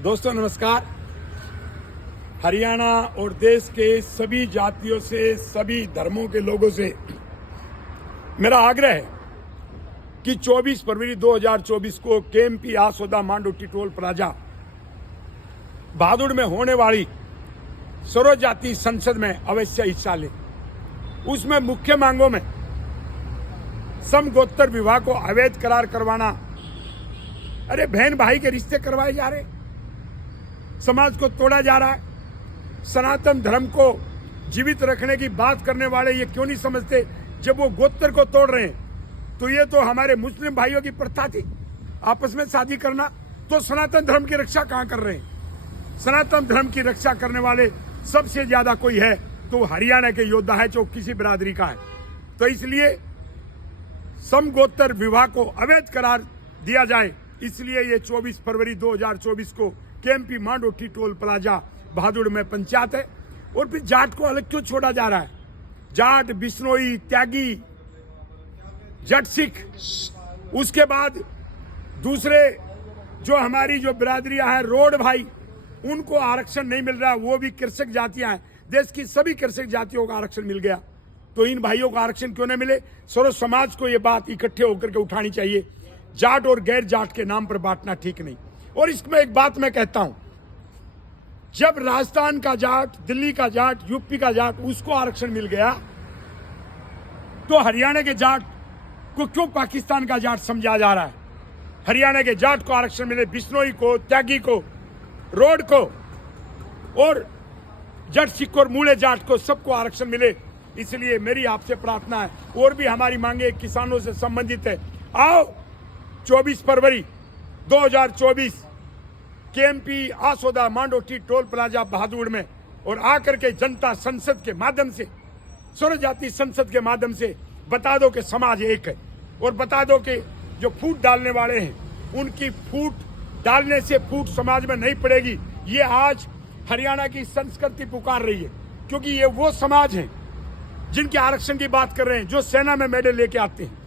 दोस्तों नमस्कार। हरियाणा और देश के सभी जातियों से, सभी धर्मों के लोगों से मेरा आग्रह है कि 24 फरवरी 2024 को केएमपी आसोदा मांडोटी टोल प्लाजा बहादुर में होने वाली सर्व जाति संसद में अवश्य हिस्सा लें। उसमें मुख्य मांगों में समगोत्र विवाह को अवैध करार करवाना, अरे बहन भाई के रिश्ते करवाए जा रहे, समाज को तोड़ा जा रहा है। सनातन धर्म को जीवित रखने की बात करने वाले ये क्यों नहीं समझते जब वो गोत्र को तोड़ रहे हैं। तो ये तो हमारे मुस्लिम भाइयों की प्रथा थी आपस में शादी करना, तो सनातन धर्म की रक्षा कहां कर रहे हैं। सनातन धर्म की रक्षा करने वाले सबसे ज्यादा कोई है तो हरियाणा के योद्धा है जो किसी बिरादरी का है। तो इसलिए समगोत्र विवाह को अवैध करार दिया जाए, इसलिए ये 24 फरवरी 2024 को केएमपी मांडोटी टोल प्लाजा बहादुर में पंचायत है। और फिर जाट को अलग क्यों छोड़ा जा रहा है? जाट, बिश्नोई, त्यागी, जट सिख, उसके बाद दूसरे जो हमारी जो बिरादरियां हैं, रोड भाई, उनको आरक्षण नहीं मिल रहा। वो भी कृषक जातियां हैं, देश की सभी कृषक जातियों का आरक्षण मिल गया, तो इन भाइयों को आरक्षण क्यों नहीं मिले? सर्व समाज को ये बात इकट्ठे होकर के उठानी चाहिए। जाट और गैर जाट के नाम पर बांटना ठीक नहीं। और इसमें एक बात मैं कहता हूं, जब राजस्थान का जाट, दिल्ली का जाट, यूपी का जाट, उसको आरक्षण मिल गया, तो हरियाणा के जाट को क्यों पाकिस्तान का जाट समझा जा रहा है? हरियाणा के जाट को आरक्षण मिले, बिश्नोई को, त्यागी को, रोड को और जट सिख और मूले जाट को, सबको आरक्षण मिले। इसलिए मेरी आपसे प्रार्थना है, और भी हमारी मांगे किसानों से संबंधित है। आओ 24 फरवरी 2024 केएमपी आसोदा मांडोटी टोल प्लाजा बहादुर में, और आकर के जनता संसद के माध्यम से, सर्व जाति संसद के माध्यम से बता दो कि समाज एक है, और बता दो कि जो फूट डालने वाले हैं उनकी फूट डालने से फूट समाज में नहीं पड़ेगी। ये आज हरियाणा की संस्कृति पुकार रही है, क्योंकि ये वो समाज है जिनके आरक्षण की बात कर रहे हैं, जो सेना में मेडल लेके आते हैं,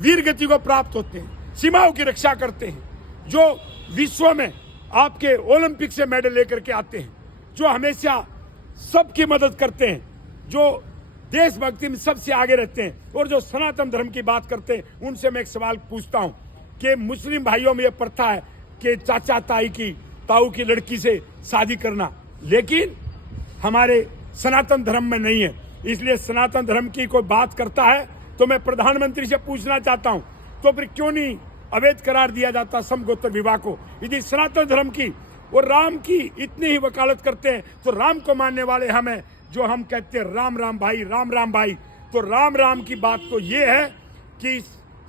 वीर गति को प्राप्त होते हैं, सीमाओं की रक्षा करते हैं, जो विश्व में आपके ओलंपिक से मेडल लेकर के आते हैं, जो हमेशा सबकी मदद करते हैं, जो देशभक्ति में सबसे आगे रहते हैं, और जो सनातन धर्म की बात करते हैं। उनसे मैं एक सवाल पूछता हूं कि मुस्लिम भाइयों में यह प्रथा है कि चाचा ताई की, ताऊ की लड़की से शादी करना, लेकिन हमारे सनातन धर्म में नहीं है। इसलिए सनातन धर्म की कोई बात करता है तो मैं प्रधानमंत्री से पूछना चाहता हूं, तो फिर क्यों नहीं अवैध करार दिया जाता समगोत्र विवाह को? यदि सनातन धर्म की और राम की इतनी ही वकालत करते हैं तो राम को मानने वाले हम हैं, जो हम कहते हैं राम राम भाई, राम राम भाई। तो राम राम की बात तो ये है कि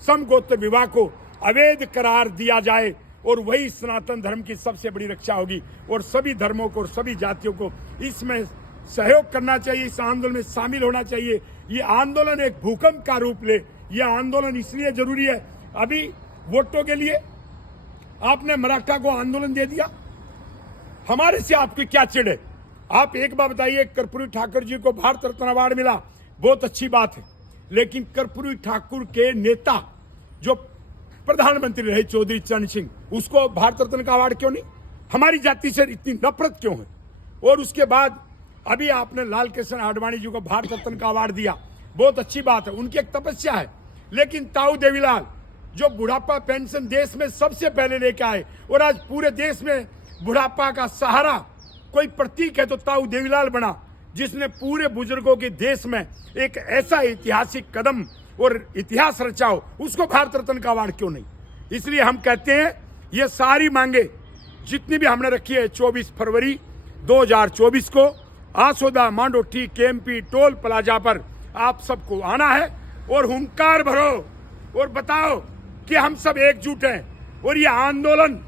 समगोत्र विवाह को अवैध करार दिया जाए, और वही सनातन धर्म की सबसे बड़ी रक्षा होगी। और सभी धर्मों को और सभी जातियों को इसमें सहयोग करना चाहिए, इस आंदोलन में शामिल होना चाहिए। ये आंदोलन एक भूकंप का रूप ले। ये आंदोलन इसलिए जरूरी है, अभी वोटों के लिए आपने मराठा को आंदोलन दे दिया, हमारे से आपकी क्या चिढ़ है? आप एक बात बताइए, कर्पूरी ठाकुर जी को भारत रत्न अवार्ड मिला, बहुत अच्छी बात है, लेकिन कर्पूरी ठाकुर के नेता जो प्रधानमंत्री रहे चौधरी चरण सिंह, उसको भारत रत्न का अवार्ड क्यों नहीं? हमारी जाति से इतनी नफरत क्यों है? और उसके बाद अभी आपने लाल कृष्ण आडवाणी जी को भारत रत्न का अवार्ड दिया, बहुत अच्छी बात है, उनकी एक तपस्या है। लेकिन ताऊ देवीलाल जो बुढ़ापा पेंशन देश में सबसे पहले लेके आए, और आज पूरे देश में बुढ़ापा का सहारा कोई प्रतीक है तो ताऊ देवीलाल बना, जिसने पूरे बुजुर्गों के देश में एक ऐसा ऐतिहासिक कदम और इतिहास रचाओ, उसको भारत रत्न का अवार्ड क्यों नहीं? इसलिए हम कहते हैं ये सारी मांगे जितनी भी हमने रखी है 24 फरवरी 2024 को आसोदा मांडोटी केएमपी टोल प्लाजा पर आप सबको आना है, और हुंकार भरो और बताओ कि हम सब एकजुट हैं, और ये आंदोलन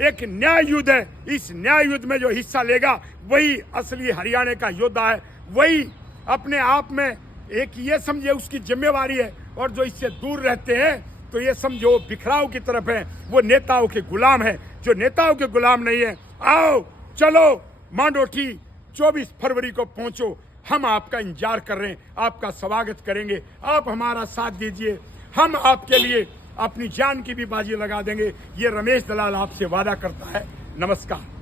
एक न्याय युद्ध है। इस न्याय युद्ध में जो हिस्सा लेगा वही असली हरियाणा का योद्धा है, वही अपने आप में एक ये समझे उसकी जिम्मेवारी है। और जो इससे दूर रहते हैं तो ये समझो बिखराव की तरफ है, वो नेताओं के गुलाम है। जो नेताओं के गुलाम नहीं है, आओ चलो मांडोटी 24 फरवरी को पहुंचो, हम आपका इंतजार कर रहे हैं, आपका स्वागत करेंगे, आप हमारा साथ दीजिए, हम आपके लिए अपनी जान की भी बाजी लगा देंगे। ये रमेश दलाल आपसे वादा करता है। नमस्कार।